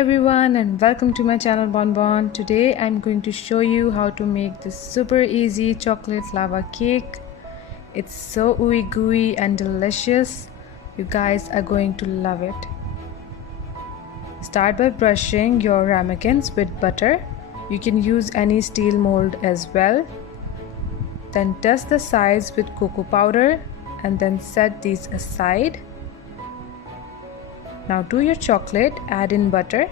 everyone and welcome to my channel Bonbon. Today I'm going to show you how to make this super easy chocolate lava cake. It's so ooey gooey and delicious. You guys are going to love it. Start by brushing your ramekins with butter. You can use any steel mold as well. Then dust the sides with cocoa powder and then set these aside. Now to your chocolate, add in butter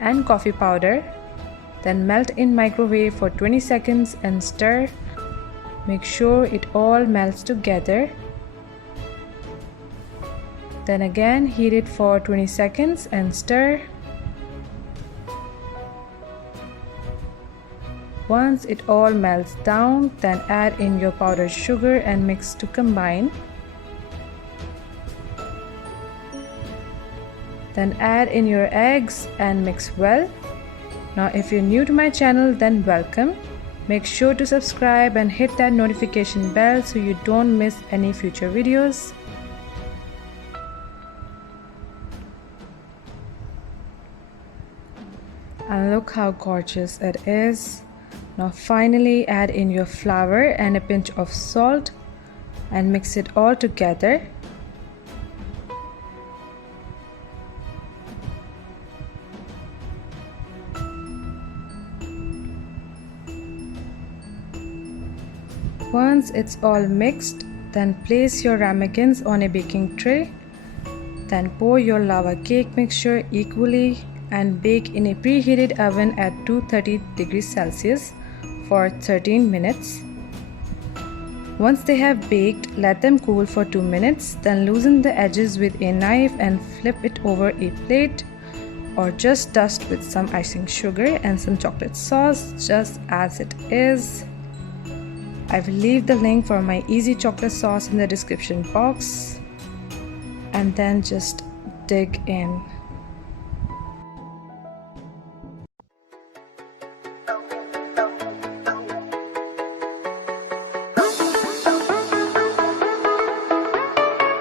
and coffee powder. Then melt in microwave for 20 seconds and stir. Make sure it all melts together. Then again heat it for 20 seconds and stir. Once it all melts down, then add in your powdered sugar and mix to combine. Then add in your eggs and mix well. Now if you're new to my channel, then welcome. Make sure to subscribe and hit that notification bell so you don't miss any future videos. And look how gorgeous it is. Now finally add in your flour and a pinch of salt and mix it all together. Once it's all mixed, then place your ramekins on a baking tray. Then pour your lava cake mixture equally and bake in a preheated oven at 230 degrees Celsius for 13 minutes. Once they have baked, let them cool for 2 minutes. Then loosen the edges with a knife and flip it over a plate, or just dust with some icing sugar and some chocolate sauce just as it is. I will leave the link for my easy chocolate sauce in the description box, and then just dig in.